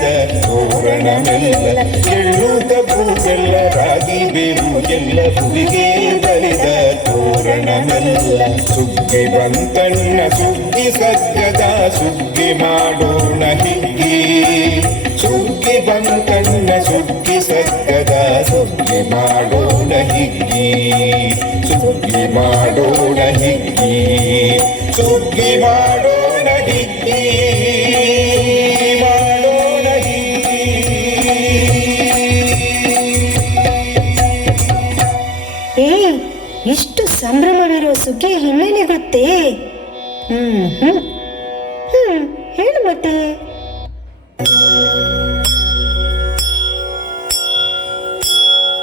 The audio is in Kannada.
ಬಳಿದ ತೋರಣಮೆಲ್ಲ ಎಳ್ಳು ಕಬ್ಬು ಬೆಲ್ಲ ರಾಗಿ ಬೇವು ಎಲ್ಲ ಹುಲಿಗೆ ಬಳಿದ ತೋರಣಮೆಲ್ಲ ಸುಗ್ಗಿ ಬಂತಣ್ಣ ಸುಗ್ಗಿ ಸಜ್ಜದ ಸುಗ್ಗಿ ಮಾಡೋಣ ಹಿಗ್ಗಿ ಸುಗ್ಗಿ ಬಂತಣ್ಣ ಸುಗ್ಗಿ ಸಜ್ಜದ ಸುಗ್ಗಿ ಮಾಡೋಣ ಹಿಗ್ಗಿ ಸುಗ್ಗಿ ಮಾಡೋಣ ಹಿಗ್ಗಿ ಸುಗ್ಗಿ ಮಾಡೋಣ ಹಿಗ್ಗಿ ಮಾಡೋಣ ಹಿಗ್ಗಿ. ಎಷ್ಟು ಸಂಭ್ರಮವಿರೋ ಸುಗ್ಗಿ ಹಿನ್ನೆಲೆ ಗೊತ್ತೇ? ಹೇಳು ಮತ್ತೆ.